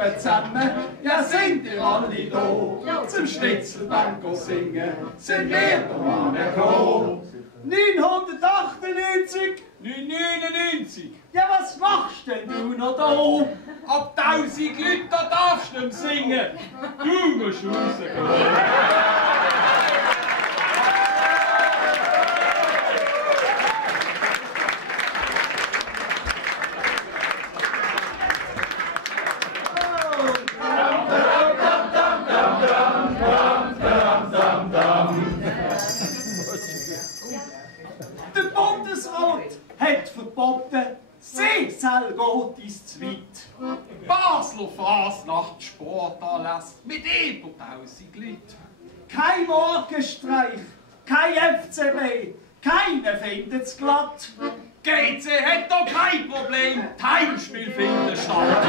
oben zusammen, ja sind ihr alle da. Zum Schnitzelbanko singen, sind wir da angekommen. 998! 999! Ja, was machst denn du noch da? Ab 1000 Leute darfst du nicht singen. Du musst rausgehen. Der Bundesrat hat verboten, Seesal geht ins Zweit. Basler Fasnacht Sportanlass mit über 1000 Leuten. Kein Morgenstreich, kein FCB, keiner findet's glatt. GC hat doch kein Problem, die Heimspiele finden statt.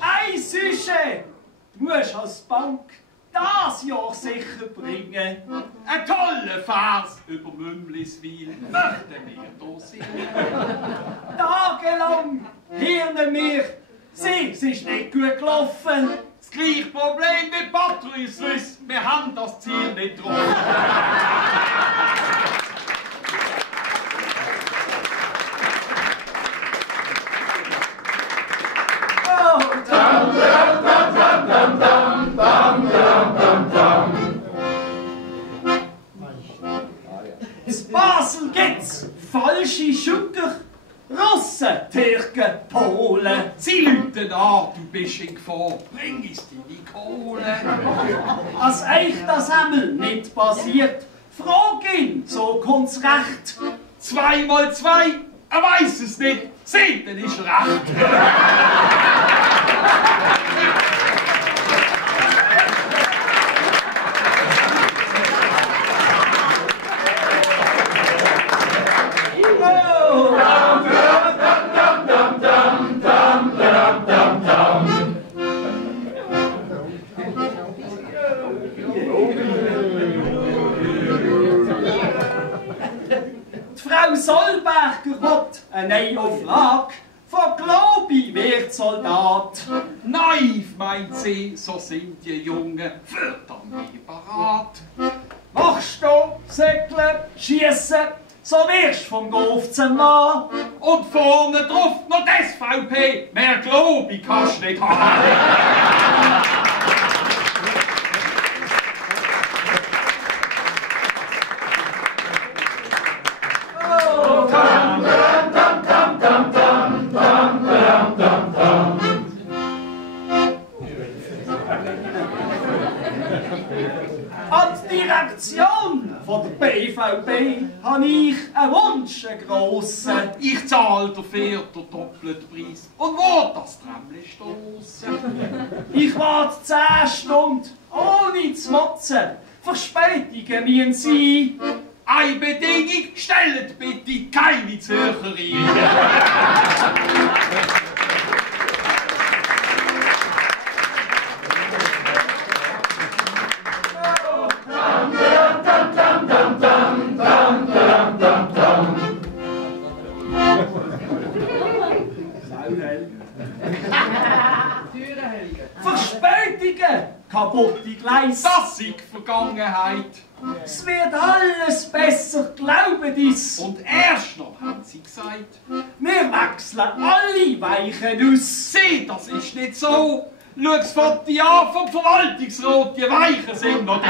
Ein Sujet musst du als Bank das Jahr sicher bringen. Ein toller Vers über Mümliswil möchten wir hier singen. Tagelang hören wir, es ist nicht gut gelaufen. Das gleiche Problem wie Patrouille Suisse, wir haben das Ziel nicht getroffen. In Basel gibt's falsche Schucker, Russen, Türken, Polen. Sie läuten an, du bist in Gefahr, bring uns deine Kohle. Als euch das einmal nicht passiert, frag ihn, so kommt's recht. 2 mal 2, er weiss es nicht, 7 ist recht. Frau Solberger hat eine neue Auflage, von Glaubi wird Soldat. Naiv meint sie, so sind die Jungen für die Armee parat. Machst du Säckle, Schiessen, so wirst du vom Golf zum Mann. Und vorne drauf noch die SVP, mehr Glaubi kannst du nicht haben. An die Direktion von der BVB habe ich einen Wunsch, einen grossen. Ich zahle dafür den doppelten Preis und wo das Tramli stossen. Ich warte 10 Stunden ohne zu motzen. Verspätungen müssen sein. Eine Bedingung, stellt bitte keine Zürcher rein. Verspätungen, kaputte Gleise. Das ist Vergangenheit. Es wird alles besser, glauben dies. Und erst noch haben sie gesagt, Wir wechseln alle Weichen aus. sieh, das ist nicht so. Schau das Foto an vom Verwaltungsrat, die Weichen sind noch da.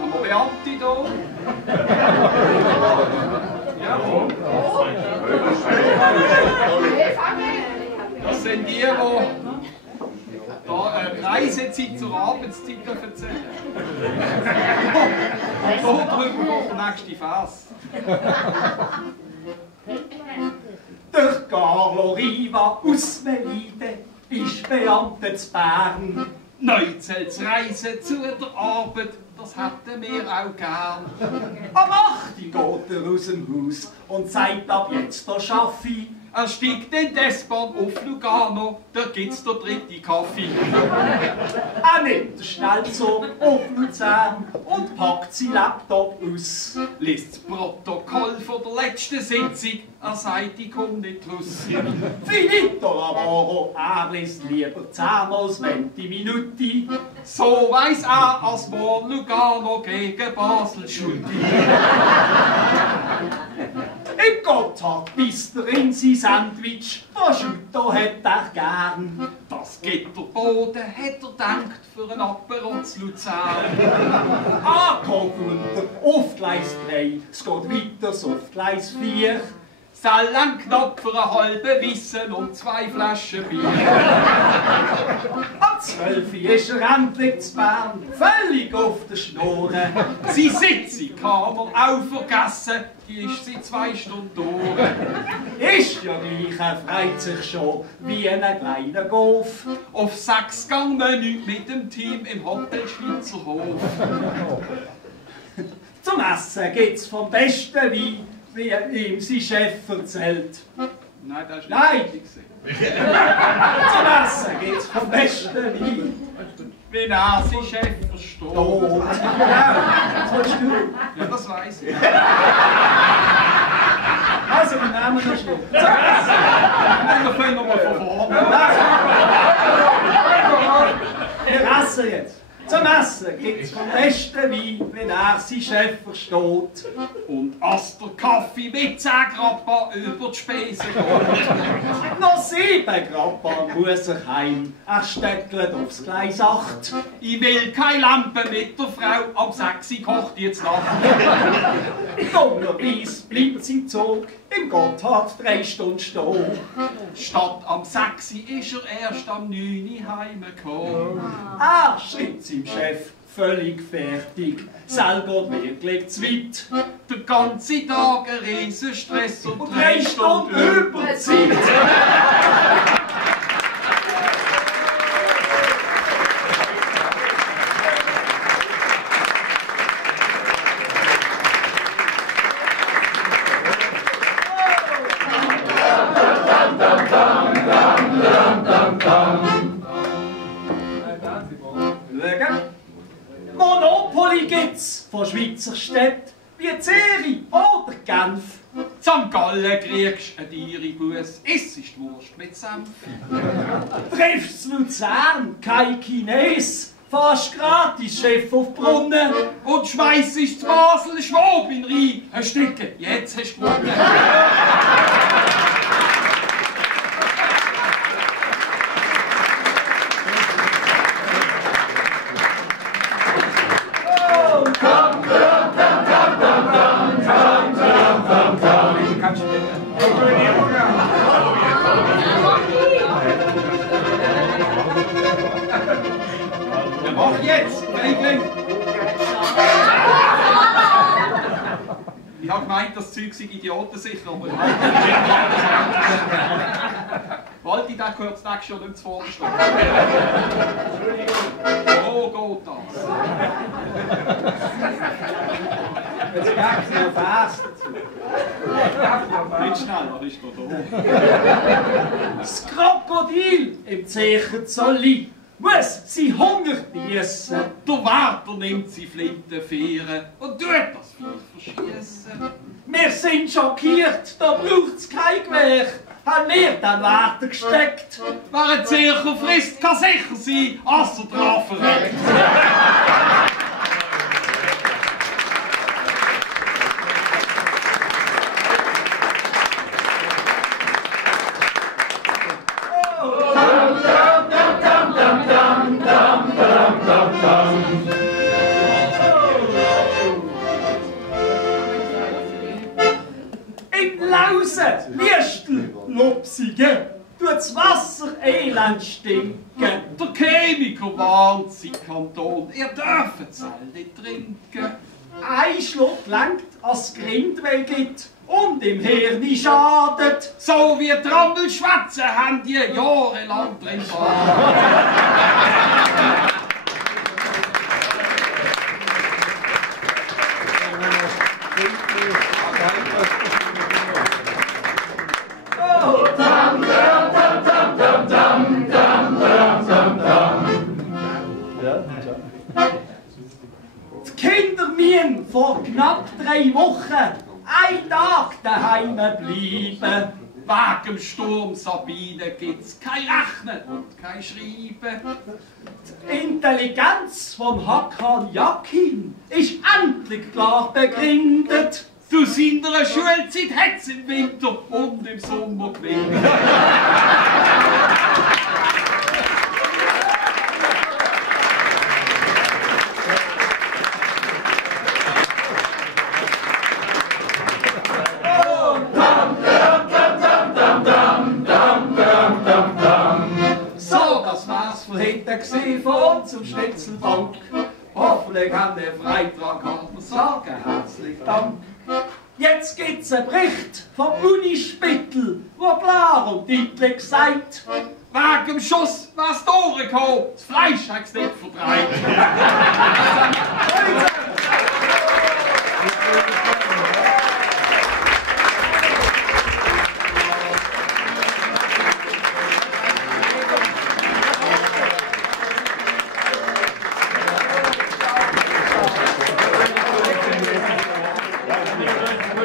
Haben wir Beamte da? Ja. Das sind die, Da Reisezeit zur Arbeitszeit erzählen. So drücken wir den nächsten Vers. Der Carlo Riva aus Melide ist Beamter zu Bern. Neuzells Reisen zu der Arbeit, das hätten wir auch gern. Am 8. geht er aus dem Haus und sagt ab jetzt, da schaffe ich. Er steigt in die S-Bahn auf Lugano, da gibt's der dritte Kaffee. Er nimmt den Schnellzug auf Luzern und packt sein Laptop aus. Liest das Protokoll von der letzten Sitzung, er sagt, ich komme nicht los. Finito lavoro, er liest lieber 10-mal 20 Minuten. So weiss er, als morgen Lugano gegen Basel schuld. Im Gotthard bisst er in sein Sandwich, Prosciutto hat er gern. Das Gitterboden hat er gedacht für ein Apero zu Luzern. Angekommen auf Gleis 3, es geht weiter auf Gleis 4. Sei lang knapp für einen halben Wissen und 2 Flaschen Bier. Am 12 ist er endlich zu Bern, völlig auf der Schnur. Seine Sitzung kann man auch vergessen, die ist seit 2 Stunden durch. Ist ja gleich, er freut sich schon wie ein kleiner Golf. Auf 6 Gangmenü mit dem Team im Hotel Schweizer Hof. Zum Essen gibt's vom besten Wein, wie ihm sein Chef erzählt. Nein, das ist nicht Nein. richtig. Zum Essen gibt's vom besten Wein. Wenn er seinen Chef versteht. Oh, genau, was willst du? Ja, das weiss ich. Also, wir nehmen einen Schluck. Zum Essen. Wir fangen nochmal von vorne. Wir essen jetzt. Zum Essen gibt's vom besten Wein, wenn er seinen Chef versteht. Und als der Kaffee mit 10 Grappa über die Spesen geht. Noch 7 Grappa muss er heim. Er stöckelt aufs Gleis 8. Ich will keine Lampe mit der Frau, am 6 kocht jetzt Nacht. Dummerweise bleibt sein Zug im Gotthard 3 Stunden stehen. Statt am 6 ist er erst am 9 heimgekommen. Er schreibt seinem Chef völlig fertig. Selber wirklich zu weit. Den ganzen Tag ein riesen Stress und 3 Stunden Überzeit. Monopoly gibt's von Schweizer Städten wie Zürich oder Genf. Zum Gallen kriegst du eine teure Bus, isst die Wurst mit Senf. Triffst du Luzern, kein Chines, fast gratis Chef auf Brunnen. Und schmeißt zu Basel Schwabin rein. Ein Stück, jetzt hast du gewonnen. Mach jetzt, Feigling! Ich habe gemeint, das Zeug sei idiotensicher, aber wollte ich den kurz nächstes Jahr nicht vorstellen. So geht das. Jetzt gibt's noch Vers dazu. Nicht schneller ist da. Das Krokodil im Zechen Zolli muss sein Hunger biessen. Der Wärter nimmt sie Flintenfähren und tut das Viech verschiessen. Wir sind schockiert, da braucht's kein Gewehr. Haben wir den Wärter gesteckt. Wer ein Zircher frisst, kann sicher sein, als er drauf verreckt. In Lausen, Liestel, Lupsigen, tut's Wasser elend stinken. Der Chemiker warnt Sie, Kanton, ihr dürft es alle nicht trinken. Ein Schluck langt, als Grindweh gibt und im Hirn schadet. So wie Trampelschwätze haben die jahrelang drin Die Kinder müssen vor knapp 3 Wochen einen Tag daheim bleiben. Wegen dem Sturm Sabine gibt's kein Rechnen und kein Schreiben. Die Intelligenz von Hakan Yakin ist endlich klar begründet. Zu seiner Schulzeit hat's im Winter und im Sommer gewinnt. Von zum Schnitzelbank. Hoffentlich haben der Freitrag, kann man sagen, herzlichen Dank. Jetzt gibt's einen Bericht vom Unispittel, wo klar und deutlich sagt, wegen dem Schuss war's durchgekommen, das Fleisch hat's nicht verdreht.